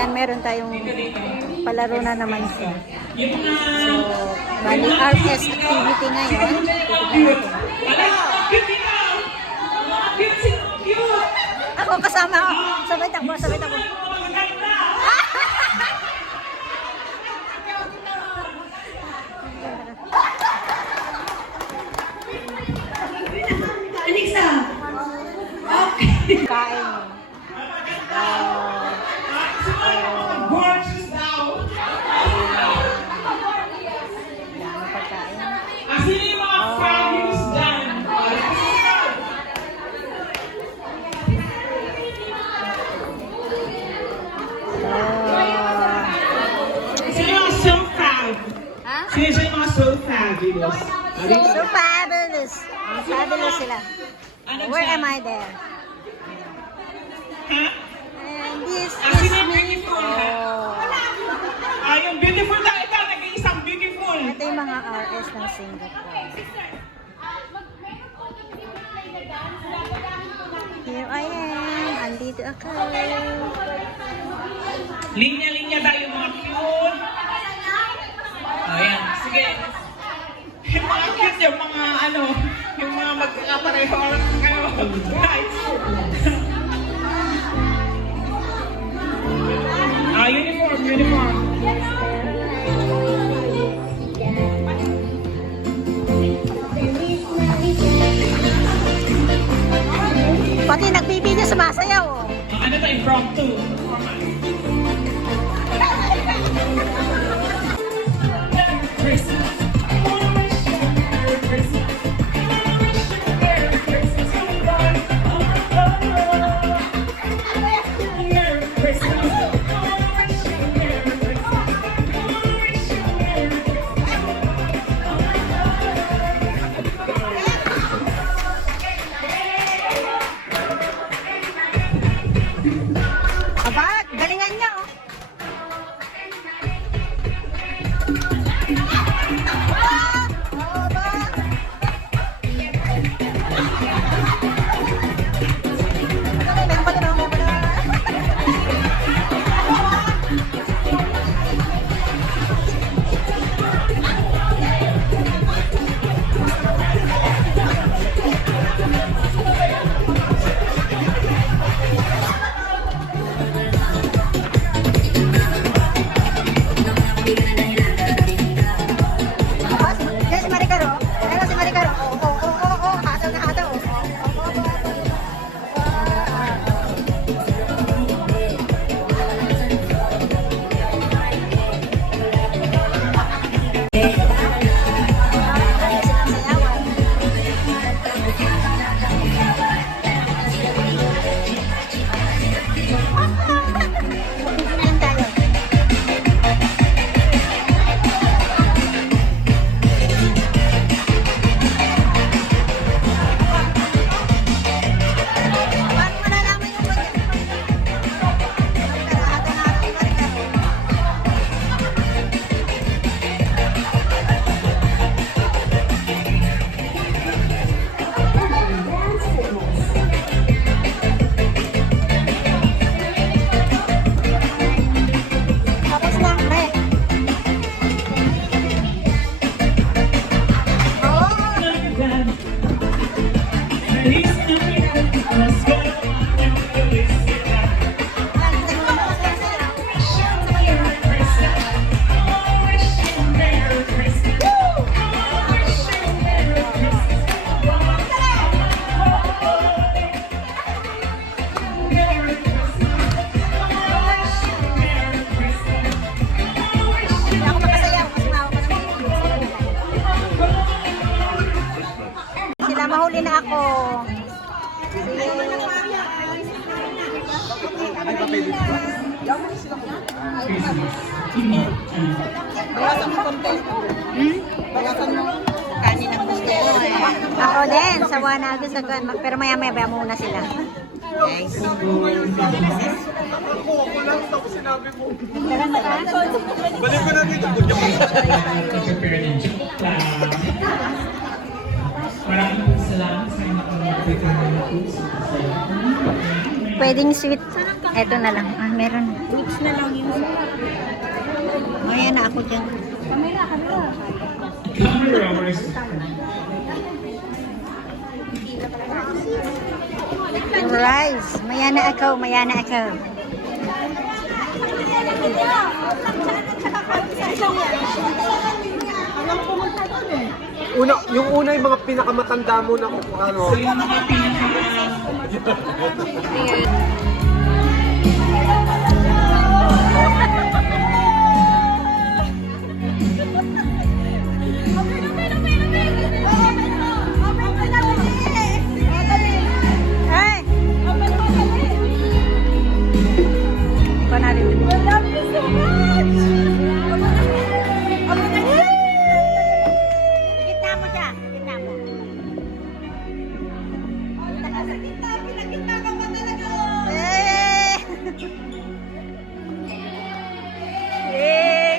ayan, meron tayong palaro na naman siya. So, bali RS activity ngayon. Titignan natin. Ako kasama ako. Sabay takbo, sabay takbo. Alexa! Okay. Kain. Gorgeous daw. Dami pagkain. Asin yung mga fabulous dyan. Sino yung mga so fab? Ha? Sino yung mga so fabulous? So fabulous. Fabulous sila. Ano Where dyan? am I there? Ha? And this Asin is yung me. beautiful, ha? Oh. Yung beautiful na ito, nag-iisang beautiful. Ito yung mga RS ng Singapore. Here I am. Andito ako. Linya-linya tayo mga cute. Ayan, sige. Yung mga cute, yung mga ano, yung mga magkakapareho guys. Uniform, uniform. Pati nagbibideo sumasayaw. Oh. Ano tayo, impromptu. Aba, galingan niya. Oh. Yan si Maricaro. Ayan si Maricaro. Oh. Hataw na hataw. Tapos na, pre. Hindi ako makasayaw kasi mawag ka naman. Sila mahuli na ako. Kanin ang gusto ko eh. Ako din, sawa na ako sa kan. Pero maya-maya muna sila. Guys. Balik ko na dito. Maraming salamat sa inyo. Pwedeng sweet. Eto na lang. Ah, meron. Mix na lang yun. Ayan na ako dyan. Camera. Rice. Maya na ako. Yung una yung mga pinakamatanda mo na kung ano. So yung mga pinaka... Ay! Ikaw na rin. Gitna mo siya. Gitna mo. Eh! Eh!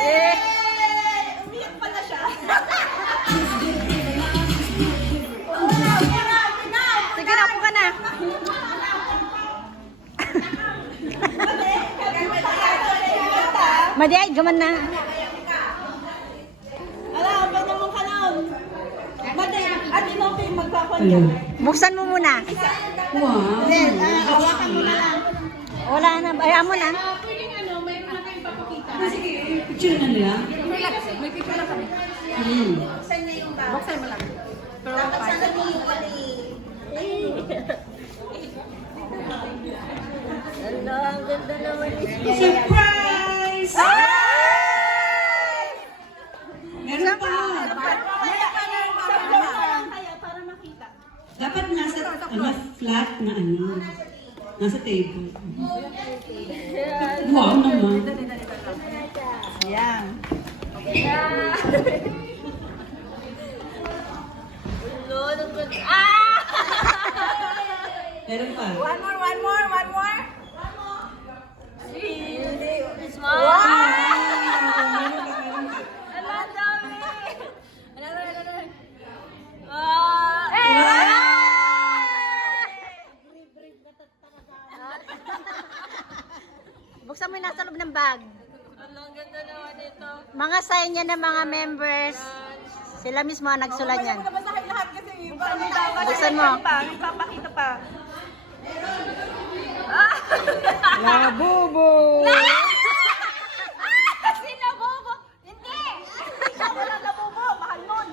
Eh! Sige na, upo ka na. Madiay, gaman na. Buksan mo muna. Hawakan mo na lang. Wala na. Ayaw mo na. Picture na nila? Surprise! Meron pa! Dapat nasa flat na ano. Nasa table. Wow naman. Yan. Meron pa. One more. Buksan mo yung nasa loob ng bag. Mga sign niya ng mga members. Sila mismo ang nagsulat niyan. Buksan mo. Nagpapakita pa. Labubo! Sino bobo? Hindi! Ikaw wala na bobo. Mahal nun.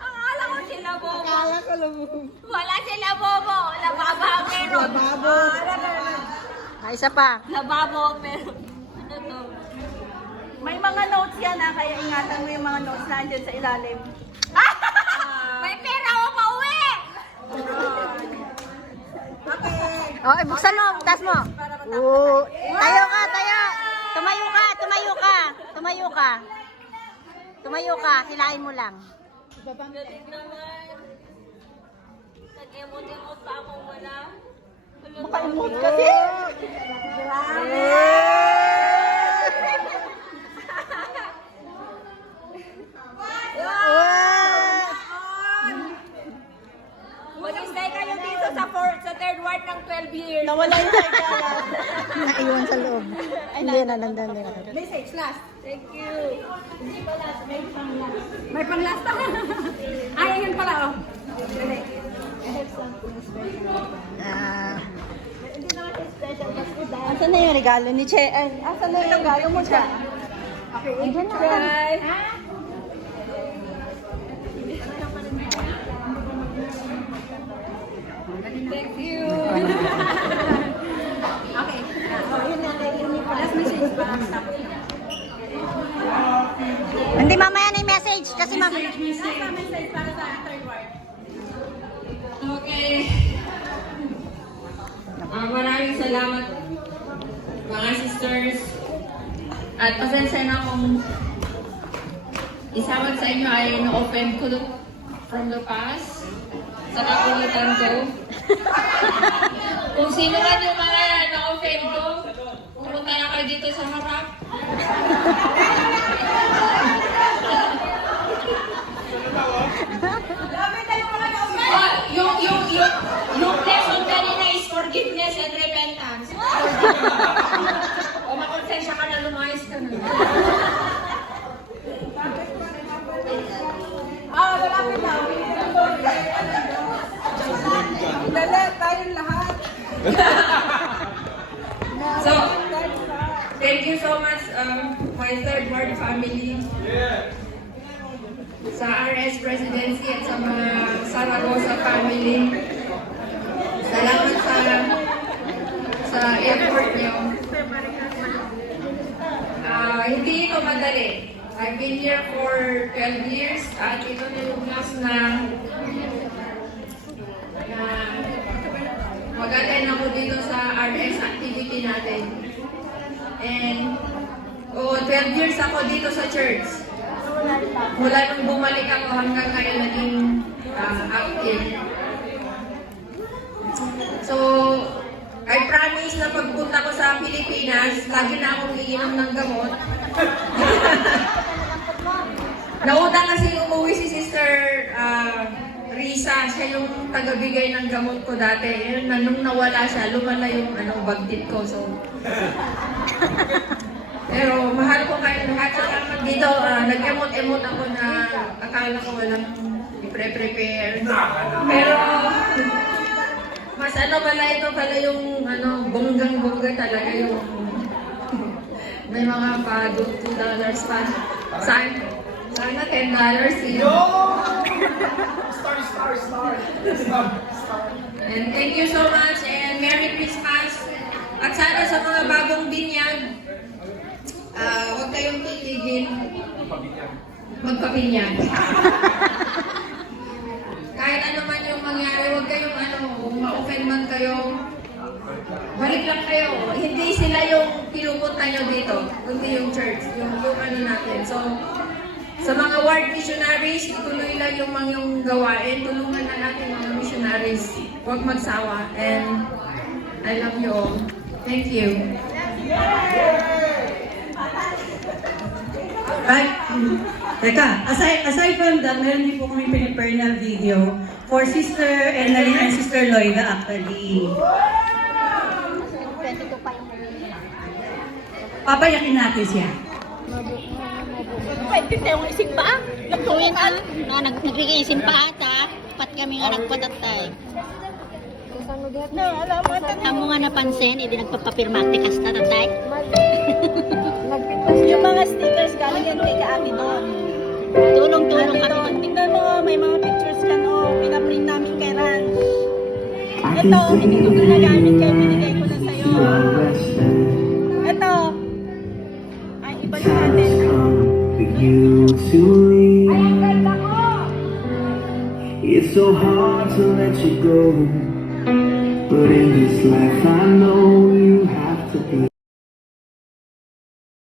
Ang alam ko sila bobo. Kala ko labubo. Wala sila bobo. Lababo ang meron. Lababo. Isa pa. Lababo ang meron. Ano to? May mga notes yan kaya ingatan mo yung mga notes na andyan sa ilalim. May pera ako pauwi! Oh, buksan mo, tas mo. Oo. Tayo ka. Tumayo ka, hilahin mo lang. Galing naman. Nag-emote-emote pa ako wala. Maka-emote kasi. Mag-stay kayo dito sa third ward ng 12 years. Nawala yung kailangan. Naiwan sa loob. Hindi na, nandan. Message last. Thank you. Hindi pa last. May pang last ako. Ay, yun pala oh. Asan na yung regalo ni Che? Asan na yung regalo mo, Che? Okay, Ayan na. try. Thank you. Okay. Last message pa. Hindi, mamaya na yung message. Kasi mamaya. Last message para sa third ward. Okay. Maraming salamat mga sisters. At pasensya na kung isa man sa inyo ay na-offend ko from the past sa kakulitan ko. Kung sino man yung mga na-offend ko, pumunta na kayo dito sa harap. O makonsensya ka na, lumayas ka na. Dali, tayong lahat. So, thank you so much, my third ward family. Sa RS Presidency at sa mga Saragosa family. Salamat sa effort niyo. Hindi ito madali. I've been here for 12 years at ito na yung last na mag-attend ako dito sa RS activity natin. And 12 years ako dito sa church. Mula nung bumalik ako hanggang ngayon naging active. So, I promise na pagpunta ko sa Pilipinas, lagi na akong iinom ng gamot. Nauna kasi umuwi si Sister Risa, siya yung tagabigay ng gamot ko dati. Yun, nung nawala siya, lumala yung bagtit ko. So, pero mahal ko kayo lahat. Saka dito, nag-emot-emot ako na akala ko walang i-prepare. Pero, mas pala ito pala yung bonggang-bongga talaga yung may mga pa $2 pa. Sana $10 yun. Star. And thank you so much and Merry Christmas. At sana sa mga bagong binyag, huwag kayong titigil magpabinyag. Kahit ano man yung mangyari, huwag kayong ma-offend man kayo. Balik lang kayo. Hindi sila yung pinupunta nyo dito, kundi yung church, yung natin. So, sa mga ward missionaries, ituloy lang yung mga gawain. Tulungan na natin mga missionaries. Huwag magsawa. And I love you all. Thank you. Right? Teka, aside from that, meron din po kami pinipare na video for Sister Enaline and Sister Loida actually. 22 pa yung Papayakin natin siya. Pwede tayong ising ba? Nagtuyan ka, nagbigay isin pa ata, pat kami nga nagpatatay. No, alam mo, Amo nga napansin, hindi nagpapapirma tikas na tatay. yung mga stickers galing yan kay Ate doon. Tulong-tulong kami. Doon, tingnan mo, may mga pictures ka no, pinaprint namin kay Ranch. Ito, hindi ko ginagamit kaya binigay ko na sa'yo. Ito. Ay, iba yung natin. You to leave. It's so hard to let you go, but in this life I know you have to be.